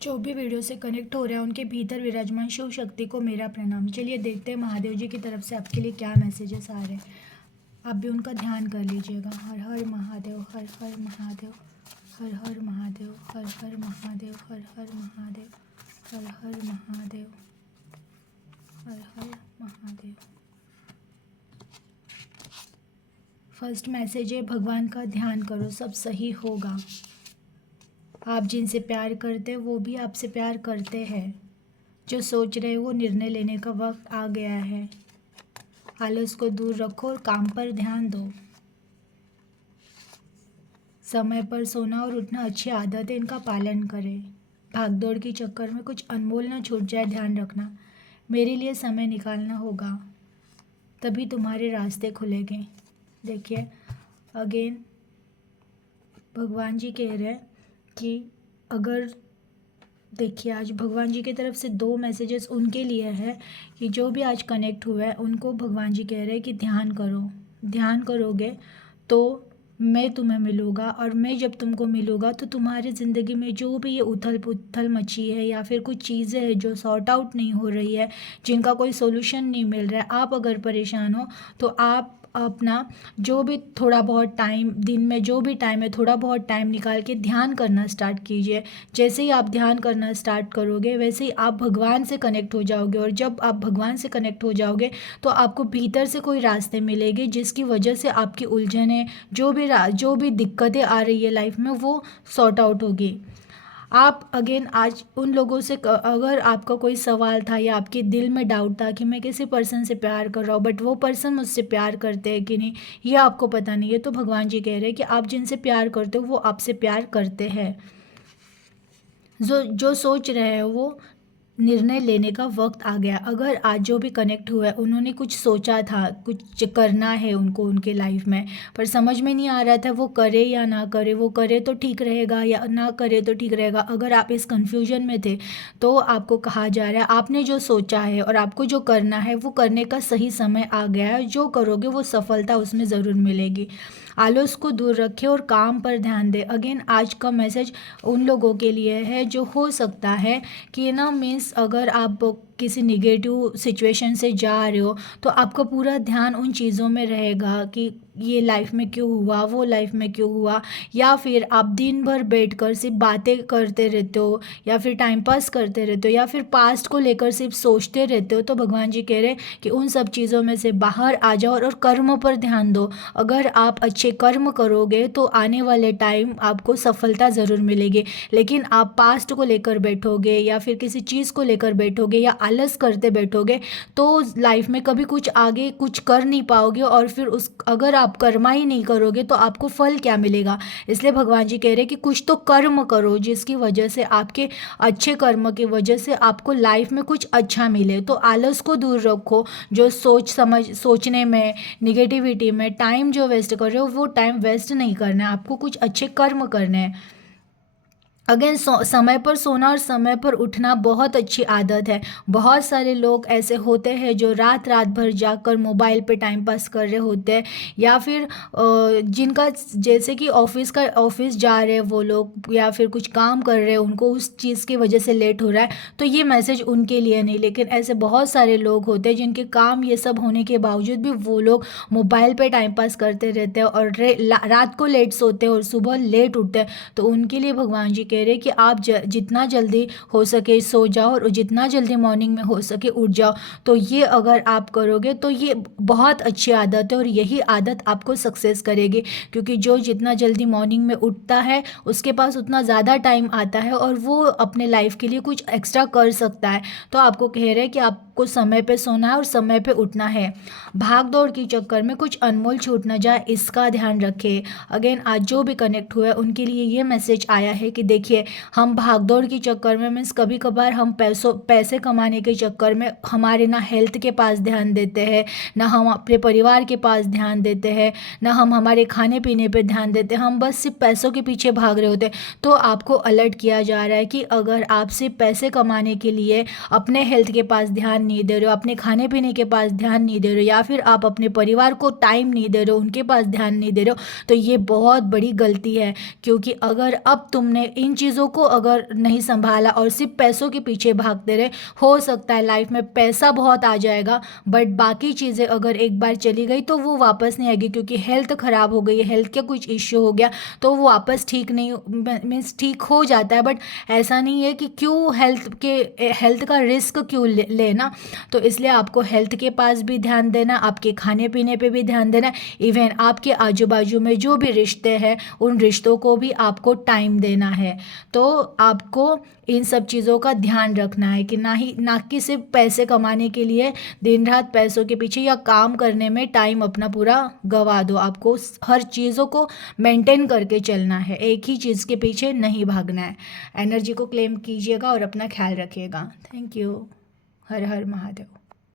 जो भी वीडियो से कनेक्ट हो रहा है उनके भीतर विराजमान शिव शक्ति को मेरा प्रणाम। चलिए देखते हैं महादेव जी की तरफ से आपके लिए क्या मैसेजेस आ रहे हैं। आप भी उनका ध्यान कर लीजिएगा। हर हर महादेव, हर हर महादेव, हर हर महादेव, हर हर महादेव, हर हर महादेव, हर हर महादेव, हर हर महादेव। फर्स्ट मैसेज है, भगवान का ध्यान करो, सब सही होगा। आप जिनसे प्यार करते हैं वो भी आपसे प्यार करते हैं। जो सोच रहे वो निर्णय लेने का वक्त आ गया है। आलस को दूर रखो और काम पर ध्यान दो। समय पर सोना और उठना अच्छी आदत है, इनका पालन करें। भागदौड़ के चक्कर में कुछ अनमोल ना छूट जाए, ध्यान रखना। मेरे लिए समय निकालना होगा, तभी तुम्हारे रास्ते खुलेंगे। देखिए अगेन भगवान जी कह रहे हैं कि अगर देखिए आज भगवान जी की तरफ से दो मैसेजेस उनके लिए है कि जो भी आज कनेक्ट हुआ है उनको भगवान जी कह रहे हैं कि ध्यान करो। ध्यान करोगे तो मैं तुम्हें मिलूँगा, और मैं जब तुमको मिलूँगा तो तुम्हारी ज़िंदगी में जो भी ये उथल पुथल मची है या फिर कुछ चीज़ें हैं जो सॉर्ट आउट नहीं हो रही है, जिनका कोई सोल्यूशन नहीं मिल रहा है, आप अगर परेशान हो तो आप अपना जो भी थोड़ा बहुत टाइम, दिन में जो भी टाइम है थोड़ा बहुत टाइम निकाल के ध्यान करना स्टार्ट कीजिए। जैसे ही आप ध्यान करना स्टार्ट करोगे वैसे ही आप भगवान से कनेक्ट हो जाओगे, और जब आप भगवान से कनेक्ट हो जाओगे तो आपको भीतर से कोई रास्ते मिलेंगे जिसकी वजह से आपकी उलझनें, जो भी दिक्कतें आ रही है लाइफ में वो सॉर्ट आउट होगी। आप अगेन आज उन लोगों से अगर आपका कोई सवाल था या आपके दिल में डाउट था कि मैं किसी पर्सन से प्यार कर रहा हूँ बट वो पर्सन मुझसे प्यार करते हैं कि नहीं, ये आपको पता नहीं है, तो भगवान जी कह रहे हैं कि आप जिनसे प्यार करते हो वो आपसे प्यार करते हैं। जो जो सोच रहे हैं वो निर्णय लेने का वक्त आ गया। अगर आज जो भी कनेक्ट हुआ है उन्होंने कुछ सोचा था, कुछ करना है उनको उनके लाइफ में, पर समझ में नहीं आ रहा था वो करे या ना करे, वो करे तो ठीक रहेगा या ना करे तो ठीक रहेगा। अगर आप इस कन्फ्यूजन में थे तो आपको कहा जा रहा है आपने जो सोचा है और आपको जो करना है वो करने का सही समय आ गया है। जो करोगे वो सफलता उसमें ज़रूर मिलेगी। आलस को दूर रखें और काम पर ध्यान दें। अगेन आज का मैसेज उन लोगों के लिए है जो हो सकता है कि ना मीन्स अगर आप किसी निगेटिव सिचुएशन से जा रहे हो तो आपका पूरा ध्यान उन चीज़ों में रहेगा कि ये लाइफ में क्यों हुआ, वो लाइफ में क्यों हुआ, या फिर आप दिन भर बैठकर सिर्फ बातें करते रहते हो या फिर टाइम पास करते रहते हो या फिर पास्ट को लेकर सिर्फ सोचते रहते हो। तो भगवान जी कह रहे हैं कि उन सब चीज़ों में से बाहर आ जाओ और कर्म पर ध्यान दो। अगर आप अच्छे कर्म करोगे तो आने वाले टाइम आपको सफलता ज़रूर मिलेगी, लेकिन आप पास्ट को लेकर बैठोगे या फिर किसी चीज़ को लेकर बैठोगे या आलस करते बैठोगे तो लाइफ में कभी कुछ आगे कुछ कर नहीं पाओगे, और फिर उस अगर आप कर्मा ही नहीं करोगे तो आपको फल क्या मिलेगा। इसलिए भगवान जी कह रहे हैं कि कुछ तो कर्म करो जिसकी वजह से आपके अच्छे कर्म की वजह से आपको लाइफ में कुछ अच्छा मिले। तो आलस को दूर रखो। जो सोचने में, निगेटिविटी में टाइम जो वेस्ट कर रहे हो वो टाइम वेस्ट नहीं करना है, आपको कुछ अच्छे कर्म करने हैं। अगेन समय पर सोना और समय पर उठना बहुत अच्छी आदत है। बहुत सारे लोग ऐसे होते हैं जो रात रात भर जाकर मोबाइल पे टाइम पास कर रहे होते हैं, या फिर जिनका जैसे कि ऑफिस जा रहे हैं वो लोग या फिर कुछ काम कर रहे हैं, उनको उस चीज़ की वजह से लेट हो रहा है, तो ये मैसेज उनके लिए नहीं। लेकिन ऐसे बहुत सारे लोग होते हैं जिनके काम ये सब होने के बावजूद भी वो लोग मोबाइल पे टाइम पास करते रहते हैं और रात को लेट सोते हैं और सुबह लेट उठते हैं। तो उनके लिए भगवान जी कह रहे हैं कि आप जितना जल्दी हो सके सो जाओ और जितना जल्दी मॉर्निंग में हो सके उठ जाओ। तो ये अगर आप करोगे तो ये बहुत अच्छी आदत है और यही आदत आपको सक्सेस करेगी, क्योंकि जो जितना जल्दी मॉर्निंग में उठता है उसके पास उतना ज़्यादा टाइम आता है और वो अपने लाइफ के लिए कुछ एक्स्ट्रा कर सकता है। तो आपको कह रहे हैं कि आपको समय पे सोना है और समय पे उठना है। भाग दौड़ के चक्कर में कुछ अनमोल छूट ना जाए, इसका ध्यान रखें। अगेन आज जो भी कनेक्ट हुआ है उनके लिए ये मैसेज आया है कि देखिए हम भागदौड़ के चक्कर में मीन्स कभी कभार हम पैसे कमाने के चक्कर में हमारे ना हेल्थ के पास ध्यान देते हैं, ना हम अपने परिवार के पास ध्यान देते हैं, ना हम हमारे खाने पीने पे ध्यान देते हैं, हम बस सिर्फ पैसों के पीछे भाग रहे होते हैं। तो आपको अलर्ट किया जा रहा है कि अगर आप सिर्फ पैसे कमाने के लिए अपने हेल्थ के पास ध्यान नहीं दे रहे हो, अपने खाने पीने के पास ध्यान नहीं दे रहे हो, या फिर आप अपने परिवार को टाइम नहीं दे रहे हो, उनके पास ध्यान नहीं दे रहे हो, तो ये बहुत बड़ी गलती है। क्योंकि अगर अब तुमने इन इन चीज़ों को अगर नहीं संभाला और सिर्फ पैसों के पीछे भागते रहे, हो सकता है लाइफ में पैसा बहुत आ जाएगा बट बाकी चीज़ें अगर एक बार चली गई तो वो वापस नहीं आएगी, क्योंकि हेल्थ ख़राब हो गई है, हेल्थ का कुछ इश्यू हो गया तो वो वापस ठीक नहीं, मीन्स ठीक हो जाता है, बट ऐसा नहीं है कि क्यों हेल्थ का रिस्क क्यों लेना। तो इसलिए आपको हेल्थ के पास भी ध्यान देना, आपके खाने पीने पे भी ध्यान देना, इवन आपके आजू बाजू में जो भी रिश्ते हैं उन रिश्तों को भी आपको टाइम देना है। तो आपको इन सब चीज़ों का ध्यान रखना है कि ना कि सिर्फ पैसे कमाने के लिए दिन रात पैसों के पीछे या काम करने में टाइम अपना पूरा गवा दो। आपको हर चीज़ों को मेंटेन करके चलना है, एक ही चीज़ के पीछे नहीं भागना है। एनर्जी को क्लेम कीजिएगा और अपना ख्याल रखिएगा। Thank you. Her her Mahadev.